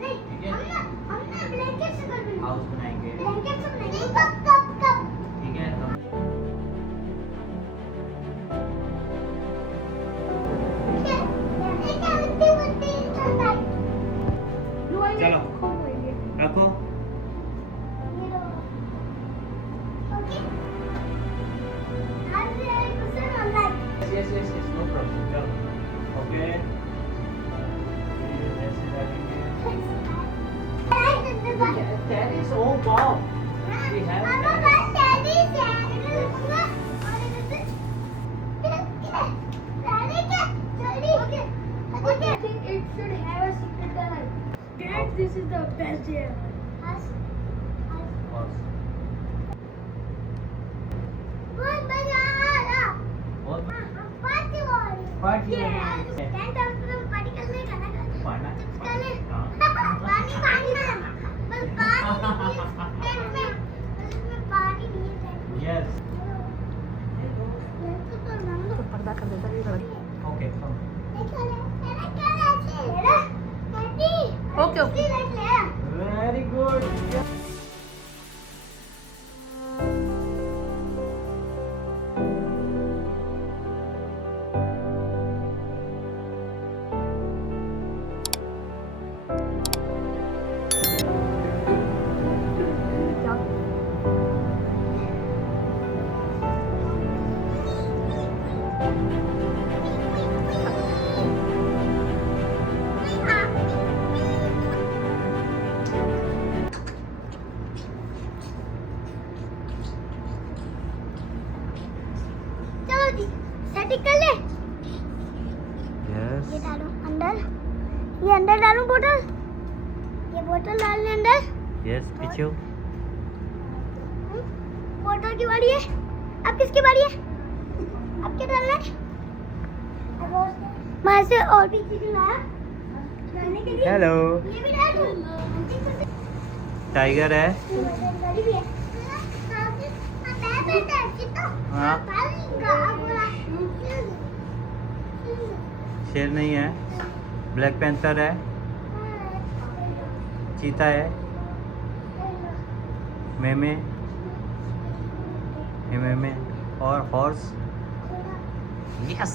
ठीक है, हमने ब्लैंकेट से कर देंगे। हाउस बनाएंगे। ब्लैंकेट से बनाएंगे। कब कब कब ठीक है, चलो रखो। Yes yes yes, no problem, चलो ओके। ऐसे डालेंगे। Tennis, oh wow, we have This is the best day ever. horse. बहुत मजा आ रहा। बहुत पार्टी हो रही। पार्टी हो रही है। टेंट हाउस में पार्टी करने का ना। पाना चिप्स खा ले। हाँ। पानी पानी ना। बस पानी नहीं टेंट में। बस इसमें पानी नहीं है टेंट में। यस तो नंदो पर्दा कर देता है ये ओके, कम ओके ओके वेरी गुड। चलो जी सेटिंग कर ले। यस ये डालो अंदर। ये अंदर डालूं बोतल। ये बोतल डालने अंदर। यस, पीछे हो। बोतल की बारी है। अब किसकी बारी है? अब क्या डालना है? वहाँ से और भी चीजें लाया डालने के लिए। हेलो, ये भी डाल दूँ। टाइगर है। गाड़ी भी है। हाँ, शेर नहीं है, ब्लैक पैंथर है, चीता है, मेमे और हॉर्स। यस